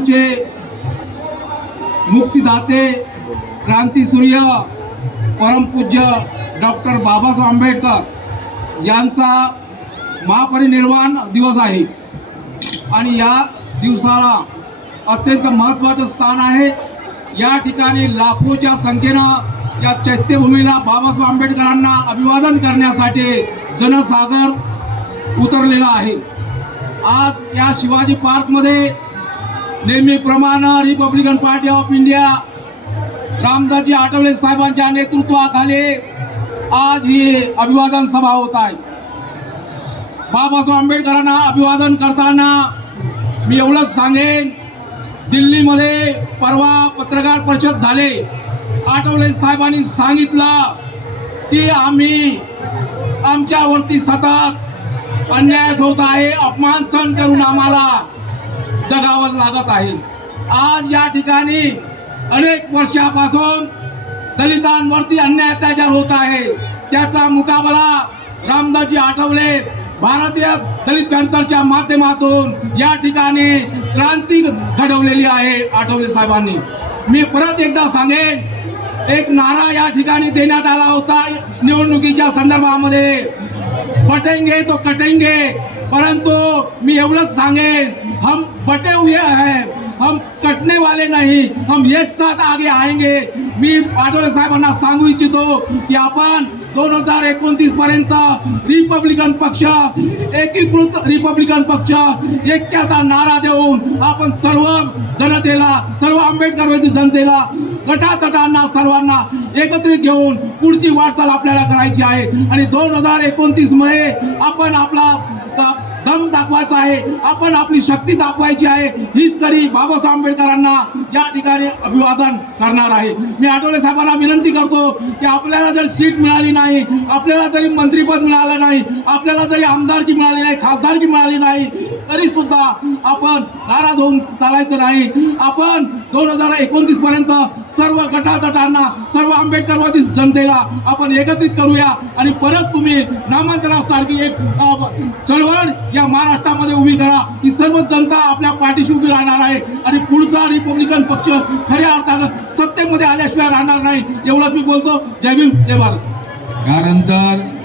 आमचे मुक्तिदाते क्रांतीसूर्य परमपूज्य डॉक्टर बाबासाहेब आंबेडकर यांचा महापरिनिर्वाण दिवस आहे. आणि या दिवसाला अत्यंत महत्त्वाचं स्थान आहे. या ठिकाणी लाखोच्या संख्येनं या चैत्यभूमीला बाबासाहेब आंबेडकरांना अभिवादन करण्यासाठी जनसागर उतरलेला आहे. आज या शिवाजी पार्कमध्ये नेहमीप्रमाणे Republican party of India Ramdasji Athawale साहेबांच्या नेतृत्वाखाली आज ही अभिवादन सभा होत आहे. बाबासाहेब आंबेडकरांना अभिवादन करताना मी एवढंच सांगेन दिल्लीमध्ये परवा पत्रकार परिषद झाले. आठवले साहेबांनी सांगितलं की आम्ही आमच्यावरती सतत अन्याय होत आहे अपमान सहन करून आम्हाला जगावर लागत आहे. आज या ठिकाणी अनेक वर्षापासून दलितांवरती अन्याय अत्याचार होत आहे. त्याचा मुकाबला रामदासजी आठवले भारतीय दलित पॅंथरच्या माध्यमातून या ठिकाणी क्रांती घडवलेली आहे आठवले साहेबांनी. मी परत एकदा सांगेन एक नारा या ठिकाणी देण्यात आला होता निवडणुकीच्या संदर्भामध्ये. पटेंगे तो कटेंगे परंतु मी एवढंच सांगेन हम बटे हुए हैं। हम कटने वाले नहीं। हम एक साथ आगे आएंगे। मी आठवले साहेबांना सांगू इच्छितो की आपण दोन हजार एकोणतीस पर्यंत रिपब्लिकन पक्ष एकीकृत रिपब्लिकन पक्ष ऐक्याचा नारा देऊन आपण सर्व जनतेला सर्व आंबेडकर जनतेला गटातटांना सर्वांना एकत्रित घेऊन पुढची वाटचाल आपल्याला करायची आहे. आणि दोन हजार एकोणतीसमध्ये आपण आपला दम दाखवायचा आहे आपण आपली शक्ती दाखवायची आहे हीच करी बाबासाहेब आंबेडकरांना या ठिकाणी अभिवादन करणार आहे. मी आठवले साहेबांना विनंती करतो की आपल्याला जर सीट मिळाली नाही आपल्याला जरी मंत्रीपद मिळालं नाही आपल्याला जरी आमदारकी मिळाली नाही खासदारकी मिळाली नाही तरी सुद्धा आपण नाराज होऊन चालायचं नाही. आपण दोन हजार एकोणतीस पर्यंत सर्व गटागटांना सर्व आंबेडकरवादी जनतेला आपण एकत्रित करूया आणि परत तुम्ही नामांतरासारखी एक चळवळ या महाराष्ट्रामध्ये उभी करा. ही सर्व जनता आपल्या पाठीशी उभी राहणार आहे आणि पुढचा रिपब्लिकन पक्ष खऱ्या अर्थानं सत्तेमध्ये आल्याशिवाय राहणार नाही. एवढंच मी बोलतो. जय भीम जय भारत. त्यानंतर